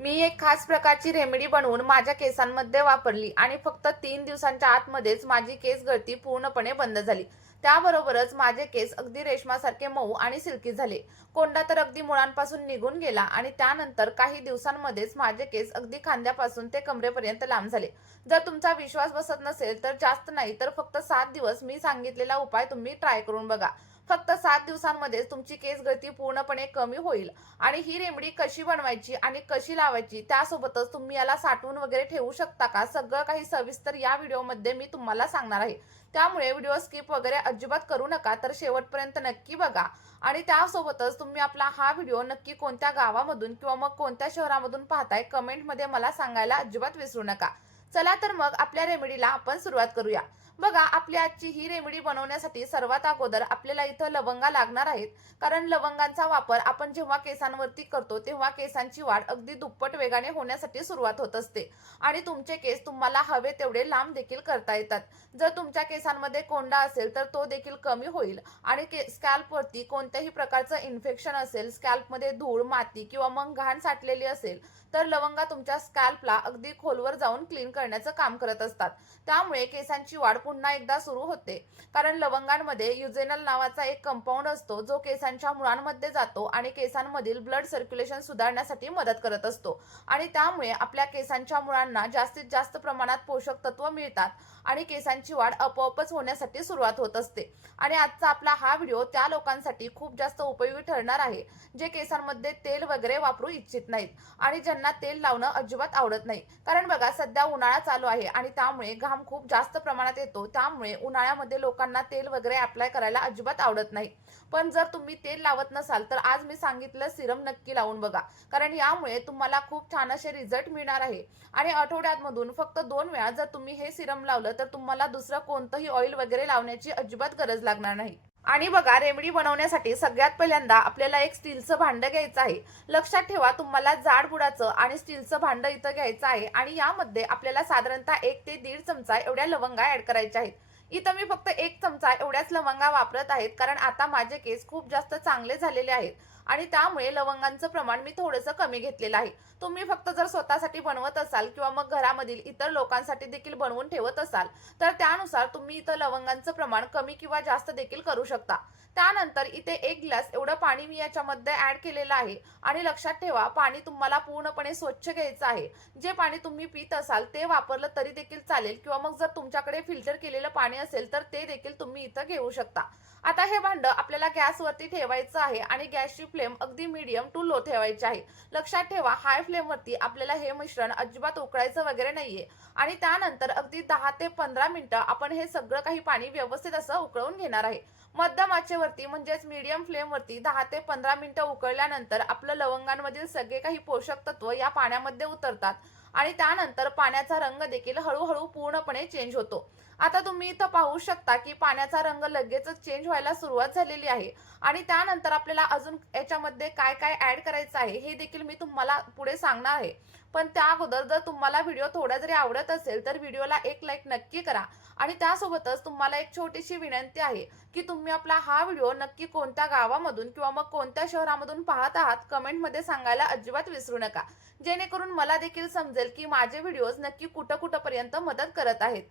मी एक खास प्रकारची रेमेडी बनवून माझ्या केसांमध्ये वापरली आणि फक्त 3 दिवसांच्या आतमध्येच माझी केस गळती पूर्णपणे बंद झाली. त्याबरोबरच माझे केस अगदी रेशमासारखे मऊ आणि सिल्की झाले. कोंडा तर अगदी मुळांपासून निघून गेला आणि त्यानंतर काही दिवसांमध्येच माझे केस अगदी खांद्यापासून ते कमरेपर्यंत लांब झाले. जर तुमचा विश्वास बसत नसेल तर जास्त नाही तर फक्त 7 दिवस मी सांगितलेला उपाय तुम्ही ट्राय करून बघा. फक्त 7 दिवसांमध्येच तुमची केस गळती पूर्णपणे कमी होईल. आणि ही रेमेडी कशी बनवायची आणि कशी लावायची त्यासोबतच तुम्ही याला साठवून वगैरे ठेवू शकता का, सगळं काही सविस्तर या व्हिडिओमध्ये मी तुम्हाला सांगणार आहे. त्यामुळे व्हिडिओ स्किप वगैरे अजिबात करू नका, तर शेवटपर्यंत नक्की बघा. आणि त्यासोबतच तुम्ही आपला हा व्हिडिओ नक्की कोणत्या गावामधून किंवा मग कोणत्या शहरामधून पाहताय कमेंटमध्ये मला सांगायला अजिबात विसरू नका. चला तर मग आपल्या रेमेडीला आपण सुरुवात करूया. बघा, आपली आजची ही रेमेडी बनवण्यासाठी सर्वात अगोदर आपल्याला इथं लवंगा लागणार आहेत. कारण लवंगांचा वापर आपण जेव्हा केसांवरती करतो तेव्हा केसांची वाढ अगदी दुप्पट वेगाने होण्यासाठी सुरुवात होत असते आणि तुमचे केस तुम्हाला हवे तेवढे लांब देखील करता येतात. जर तुमच्या केसांमध्ये कोंडा असेल तर तो देखील कमी होईल आणि स्कॅल्पवरती कोणत्याही प्रकारचं इन्फेक्शन असेल, स्कॅल्पमध्ये धूळ, माती किंवा मग घाण साठलेली असेल तर लवंगा तुमच्या स्कॅल्पला अगदी खोलवर जाऊन क्लीन करण्याचं काम करत असतात. त्यामुळे केसांची वाढ पुन्हा एकदा सुरू होते. कारण लवंगांमध्ये युजेनल नावाचा एक कंपाऊंड असतो जो केसांच्या मुळांमध्ये जातो आणि केसांमधील ब्लड सर्क्युलेशन सुधारण्यासाठी मदत करत असतो. आणि त्यामुळे आपल्या केसांच्या मुळांना जास्तीत जास्त प्रमाणात पोषक तत्व मिळतात आणि केसांची वाढ आपोआपच होण्यासाठी सुरुवात होत असते. आणि आजचा आपला हा व्हिडिओ त्या लोकांसाठी खूप जास्त उपयोगी ठरणार आहे जे केसांमध्ये तेल वगैरे वापरू इच्छित नाहीत आणि ज्यांना तेल लावणं अजिबात आवडत नाही. कारण बघा, सध्या उन्हाळा चालू आहे आणि त्यामुळे घाम खूप जास्त प्रमाणात येतो. त्यामुळे उन्हाळ्यामध्ये लोकांना तेल वगैरे अप्लाय करायला अजिबात आवडत नाही. पण जर तुम्ही तेल लावत नसाल तर आज मी सांगितलं सिरम नक्की लावून बघा. कारण यामुळे तुम्हाला खूप छान असे रिझल्ट मिळणार आहे. आणि आठवड्यातमधून फक्त 2 वेळा जर तुम्ही हे सिरम लावलं तर तुम्हाला दुसरं कोणतंही ऑइल वगैरे लावण्याची अजिबात गरज लागणार नाही. आणि बघा, रेमेडी बनवण्यासाठी सगळ्यात पहिल्यांदा आपल्याला एक स्टीलचं भांडं घ्यायचं आहे. लक्षात ठेवा, तुम्हाला जाड बुडाचं आणि स्टीलचं भांडं इथं घ्यायचं आहे आणि यामध्ये आपल्याला साधारणतः 1 ते 1.5 चमचा एवढ्या लवंगा ऍड करायच्या आहेत. इथं मी फक्त 1 चमचा एवढ्याच लवंगा वापरत आहेत कारण आता माझे केस खूप जास्त चांगले झालेले आहेत आणि त्यामुळे लवंगांचं प्रमाण मी थोडंसं कमी घेतलेलं आहे. तुम्ही फक्त जर स्वतःसाठी बनवत असाल किंवा मग घरामधील इतर लोकांसाठी देखील बनवून ठेवत असाल तर त्यानुसार तुम्ही इथं लवंगांचं प्रमाण कमी किंवा जास्त देखील करू शकता. त्यानंतर इथे 1 ग्लास एवढं पाणी मी याच्यामध्ये ऍड केलेलं आहे. आणि लक्षात ठेवा, पाणी तुम्हाला पूर्णपणे स्वच्छ घ्यायचं आहे. जे पाणी तुम्ही पित असाल ते वापरलं तरी देखील चालेल किंवा मग जर तुमच्याकडे फिल्टर केलेलं पाणी असेल तर ते देखील तुम्ही इथं घेऊ शकता. आता हे भांडं आपल्याला गॅसवरती ठेवायचं आहे आणि गॅसची फ्लेम अगदी मीडियम टू लो ठेवायची आहे. लक्षात ठेवा, हाय फ्लेमवरती आपल्याला हे मिश्रण अजिबात उकळायचं वगैरे नाहीये. आणि त्यानंतर अगदी 10 ते 15 मिनिटं आपण हे सगळं काही पाणी व्यवस्थित असं उकळून घेणार आहे. मध्यम आचेवरती म्हणजेच मीडियम फ्लेमवरती 10 ते 15 मिनिटं उकळल्यानंतर आपलं लवंगांमधील सगळे काही पोषक तत्व या पाण्यामध्ये उतरतात आणि त्यानंतर पाण्याचा रंग देखील हळूहळू पूर्णपणे चेंज होतो. आता तुम्ही इथं पाहू शकता की पाण्याचा रंग लगेचच चेंज व्हायला सुरुवात झालेली आहे. आणि त्यानंतर आपल्याला अजून याच्यामध्ये काय काय ऍड करायचं आहे हे देखील मी तुम्हाला पुढे सांगणार आहे. पण त्या अगोदर जर तुम्हाला व्हिडिओ थोडा जरी आवडत असेल तर व्हिडिओला एक लाईक नक्की करा. आणि त्यासोबतच तुम्हाला एक छोटीशी विनंती आहे की तुम्ही आपला हा व्हिडिओ नक्की कोणत्या गावामधून किंवा मग कोणत्या शहरामधून पाहत आहात कमेंटमध्ये सांगायला अजिबात विसरू नका, जेणेकरून मला देखील समजेल की माझे व्हिडिओज नक्की कुठं कुठंपर्यंत मदत करत आहेत.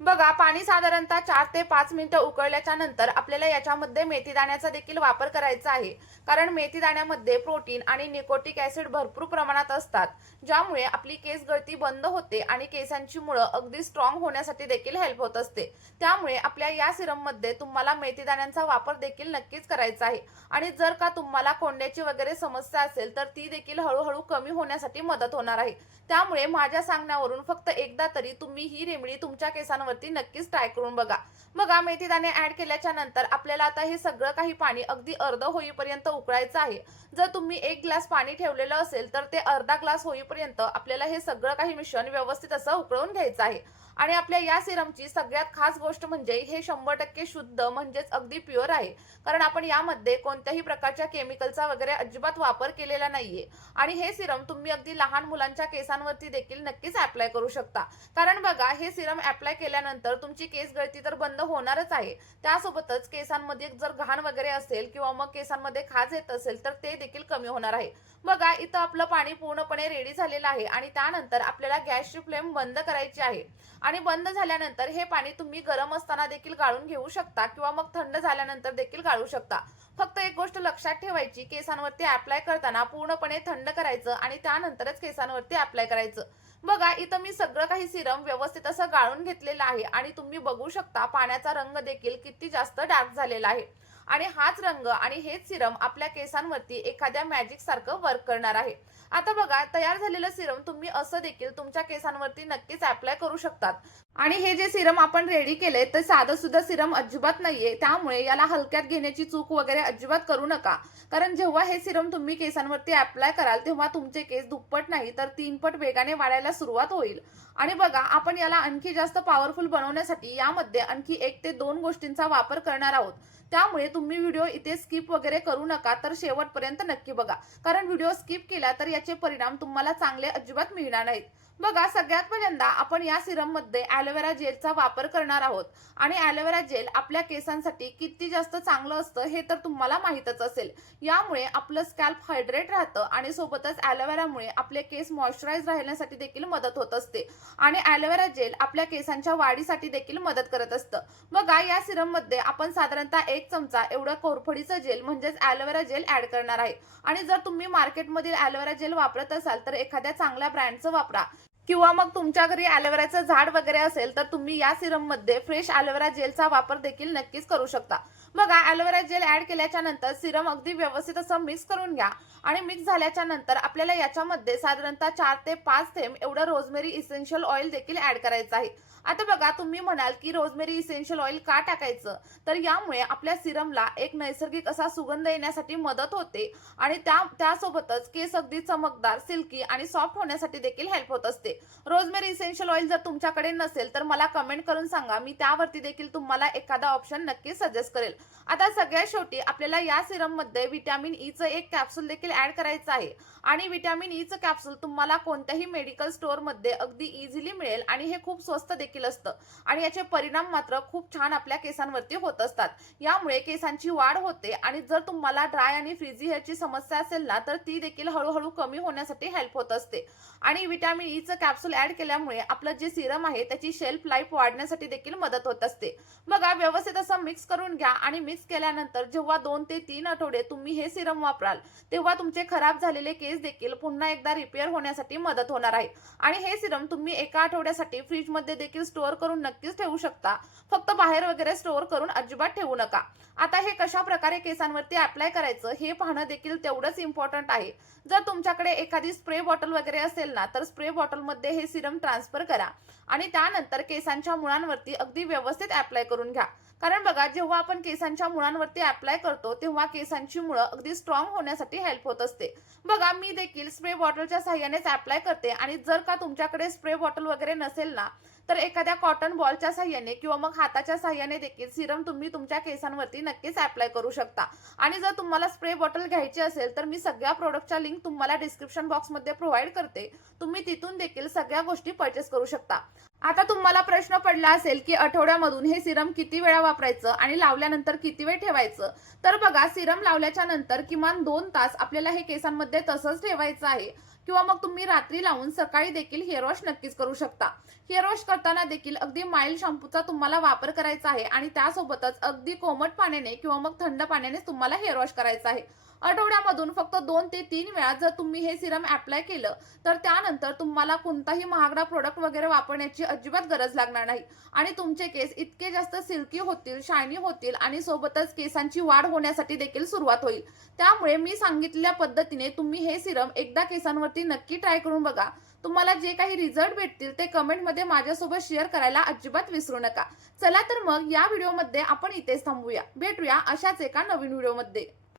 बघा, पाणी साधारणतः 4 ते 5 मिनिटं उकळल्याच्या नंतर आपल्याला याच्यामध्ये मेथी दाण्याचा देखील वापर करायचा आहे. कारण मेथी दाण्यामध्ये प्रोटीन आणि निकोटिक ऍसिड भरपूर प्रमाणात असतात, ज्यामुळे आपली केस गळती बंद होते आणि केसांची मुळं अगदी स्ट्रॉंग होण्यासाठी देखील हेल्प होत असते. त्यामुळे आपल्या या सिरममध्ये तुम्हाला मेथी दाण्यांचा वापर देखील नक्कीच करायचा आहे. आणि जर का तुम्हाला कोंड्याची वगैरे समस्या असेल तर ती देखील हळूहळू कमी होण्यासाठी मदत होणार आहे. त्यामुळे माझ्या सांगण्यावरून फक्त एकदा तरी तुम्ही ही रेमेडी तुमच्या केसांवरती नक्कीच ट्राय करून बघा. बघा, मेथी दाणे ऍड केल्याच्या नंतर आपल्याला आता हे सगळं काही पाणी अगदी अर्ध होईपर्यंत उकळायचं आहे. जर तुम्ही 1 ग्लास पाणी ठेवलेलं असेल तर ते अर्धा ग्लास होईपर्यंत आपल्याला हे सगळं काही मिश्रण व्यवस्थित असं उकळून घ्यायचं आहे. आणि आपल्या या सिरमची सगळ्यात खास गोष्ट म्हणजे हे 100% शुद्ध म्हणजेच अगदी प्युअर आहे. कारण आपण यामध्ये कोणत्याही प्रकारच्या केमिकलचा वगैरे अजिबात वापर केलेला नाहीये. आणि हे सिरम तुम्ही अगदी लहान मुलांच्या केसांवरती देखील नक्कीच अप्लाय करू शकता. कारण बघा, हे सिरम अप्लाय केल्या केल्यानंतर तुमची केस गळती तर बंद होणारच आहे, त्यासोबतच केसांमध्ये जर घाण वगैरे असेल किंवा मग केसांमध्ये खाज येत असेल तर ते देखील कमी होणार आहे. बघा, इथं आपलं पाणी पूर्णपणे रेडी झालेलं आहे आणि त्यानंतर आपल्याला गॅसची फ्लेम बंद करायची आहे. आणि बंद झाल्यानंतर हे पाणी तुम्ही गरम असताना देखील गाळून घेऊ शकता किंवा मग थंड झाल्यानंतर देखील गाळू शकता. फक्त एक गोष्ट लक्षात ठेवायची, केसांवरती अप्लाय करताना पूर्णपणे थंड करायचं आणि त्यानंतरच केसांवरती अप्लाय करायचं. बघा, इथं मी सगळं काही सिरम व्यवस्थित असं गाळून घेतलेलं आहे आणि तुम्ही बघू शकता पाण्याचा रंग देखील किती जास्त डार्क झालेला आहे. आणि हाच रंग आणि हेच सिरम आपल्या केसांवरती एखाद्या मॅजिक सारखं वर्क करणार आहे. आता बघा, तयार झालेलं सिरम तुम्ही असं देखील तुमच्या केसांवरती नक्कीच अप्लाय करू शकतात. आणि हे जे सिरम आपण रेडी केले ते साधं सुद्धा सिरम अजिबात नाहीये, त्यामुळे याला हलक्यात घेण्याची चूक वगैरे अजिबात करू नका. कारण जेव्हा हे सिरम तुम्ही केसांवरती अप्लाय कराल तेव्हा तुमचे केस दुप्पट नाही तर 3 पट वेगाने वाढायला सुरुवात होईल. आणि बघा, आपण याला आणखी जास्त पॉवरफुल बनवण्यासाठी यामध्ये आणखी 1 ते 2 गोष्टींचा वापर करणार आहोत. त्यामुळे तुम्ही व्हिडिओ इथे स्किप वगैरे करू नका, तर शेवटपर्यंत नक्की बघा. कारण व्हिडिओ स्किप केला तर याचे परिणाम तुम्हाला चांगले अजिबात मिळणार नाहीत. बघा, सगळ्यात पहिल्यांदा आपण या सिरम मध्ये ॲलोवेरा जेलचा वापर करणार आहोत. आणि ॲलोवेरा जेल आपल्या केसांसाठी किती जास्त चांगलं असतं हे तर तुम्हाला माहीतच असेल. यामुळे आपलं स्कॅल्प हायड्रेट राहतं आणि सोबतच ॲलोवेरामुळे आपले केस मॉइश्चराइज राहण्यासाठी देखील मदत होत असते. आणि ॲलोवेरा जेल आपल्या केसांच्या वाढीसाठी देखील मदत करत असतं. बघा, या सिरम मध्ये आपण साधारणतः 1 चमचा एवढं कोरफडीचं जेल म्हणजेच ॲलोवेरा जेल ऍड करणार आहे. आणि जर तुम्ही मार्केटमधील ॲलोवेरा जेल वापरत असाल तर एखाद्या चांगल्या ब्रँडचं वापरा. किंवा मग तुमच्या घरी ॲलोवेराचं झाड वगैरे असेल तर तुम्ही या सिरम मध्ये फ्रेश ॲलोवेरा जेलचा वापर देखील नक्कीच करू शकता. बघा, ॲलोवेरा जेल ऍड केल्याच्या नंतर सिरम अगदी व्यवस्थित असं मिक्स करून घ्या. आणि मिक्स झाल्याच्या नंतर आपल्याला याच्यामध्ये साधारणतः 4 ते 5 थेंब एवढं रोजमेरी इसेन्शियल ऑइल देखील ऍड करायचं आहे. आता बघा, तुम्ही म्हणाल की रोजमेरी इसेन्शियल ऑइल का टाकायचं, तर यामुळे आपल्या सिरमला एक नैसर्गिक असा सुगंध येण्यासाठी मदत होते आणि त्यासोबतच केस अगदी चमकदार, सिल्की आणि सॉफ्ट होण्यासाठी देखील हेल्प होत असते. रोजमेरी इसेन्शियल ऑइल जर तुमच्याकडे नसेल तर मला कमेंट करून सांगा, मी त्यावरती देखील तुम्हाला एखादा ऑप्शन नक्की सजेस्ट करेल. आता सगळ्यात शेवटी आपल्याला या सिरम मध्ये व्हिटॅमिन ईचं एक कॅप्सूल देखील ऍड करायचं आहे. आणि व्हिटॅमिन ईचं कॅप्सूल तुम्हाला कोणत्याही मेडिकल स्टोअर मध्ये अगदी इझिली मिळेल आणि हे खूप स्वस्त देखील असतं. आणि याचे परिणाम मात्र खूप छान आपल्या केसांवरती होत असतात. यामुळे केसांची वाढ होते आणि जर तुम्हाला ड्राय आणि फ्रिझी हेअरची समस्या असेल ना तर ती देखील हळूहळू कमी होण्यासाठी हेल्प होत असते. आणि व्हिटॅमिन ईचं कॅप्सूल ऍड केल्यामुळे आपलं जे सिरम आहे त्याची शेल्फ लाईफ वाढण्यासाठी देखील मदत होत असते. बघा, व्यवस्थित असं मिक्स करून घ्या आणि मिक्स केल्यानंतर जेव्हा 2 ते 3 आठवडे तुम्ही हे सिरम वापराल तेव्हा तुमचे खराब झालेले केस देखील पुन्हा एकदा रिपेअर होण्यासाठी मदत होणार आहे. आणि हे सिरम तुम्ही एका आठवड्यासाठी फ्रीज मध्ये देखील स्टोअर करून नक्कीच ठेवू शकता. फक्त बाहेर वगैरे स्टोअर करून अजिबात ठेवू नका. आता हे कशा प्रकारे केसांवरती अप्लाय करायचं हे पाहणं देखील तेवढंच इम्पॉर्टंट आहे. जर तुमच्याकडे एखादी स्प्रे बॉटल वगैरे असेल ना तर स्प्रे बॉटल मध्ये हे सिरम ट्रान्सफर करा आणि त्यानंतर केसांच्या मुळांवरती अगदी व्यवस्थित अप्लाय करून घ्या. कारण बघा, जेव्हा आपण केसांच्या मुळांवरती अप्लाय करतो तेव्हा केसांची मुळं अगदी स्ट्रॉंग होण्यासाठी हेल्प होत असते. बघा, मी देखील स्प्रे बॉटलच्या साहाय्यानेच अप्लाय करते. आणि जर का तुमच्याकडे स्प्रे बॉटल वगैरे नसेल ना तर एखाद्या कॉटन बॉलच्या साहाय्याने किंवा मग हाताच्या साहाय्याने देखील सिरम तुम्ही तुमच्या केसांवरती नक्कीच अप्लाय करू शकता. आणि जर तुम्हाला स्प्रे बॉटल घ्यायची असेल तर मी सगळ्या प्रोडक्टच्या लिंक तुम्हाला डिस्क्रिप्शन बॉक्स मध्ये प्रोव्हाइड करते. तुम्ही तिथून देखील सगळ्या गोष्टी परचेस करू शकता. आता तुम्हाला प्रश्न पडला असेल की आठवड्यामधून हे सिरम किती वेळा वापरायचं आणि लावल्यानंतर किती वेळ ठेवायचं. तर बघा, सिरम लावल्याच्या नंतर किमान 2 तास आपल्याला हे केसांमध्ये तसंच ठेवायचं आहे. किंवा मग तुम्ही रात्री लावून सकाळी देखील हेअर वॉश नक्कीच करू शकता. हेअर वॉश करताना देखील अगदी माइल्ड शॅम्पूचा तुम्हाला वापर करायचा आहे आणि त्यासोबतच अगदी कोमट पाण्याने किंवा मग थंड पाण्याने तुम्हाला हेअर वॉश करायचा आहे. आठवड्यामधून फक्त 2 ते 3 वेळा जर तुम्ही हे सिरम अप्लाय केलं तर त्यानंतर तुम्हाला कोणताही महागडा प्रोडक्ट वगैरे वापरण्याची अजिबात गरज लागणार नाही. आणि तुमचे केस इतके जास्त सिल्की होतील, शायनी होतील आणि सोबतच केसांची वाढ होण्यासाठी देखील सुरुवात होईल. त्यामुळे मी सांगितलेल्या पद्धतीने तुम्ही हे सिरम एकदा केसांवरती नक्की ट्राय करून बघा. तुम्हाला जे काही रिझल्ट भेटतील ते कमेंटमध्ये माझ्यासोबत शेअर करायला अजिबात विसरू नका. चला तर मग या व्हिडिओमध्ये आपण इथेच थांबूया. भेटूया अशाच एका नवीन व्हिडिओमध्ये.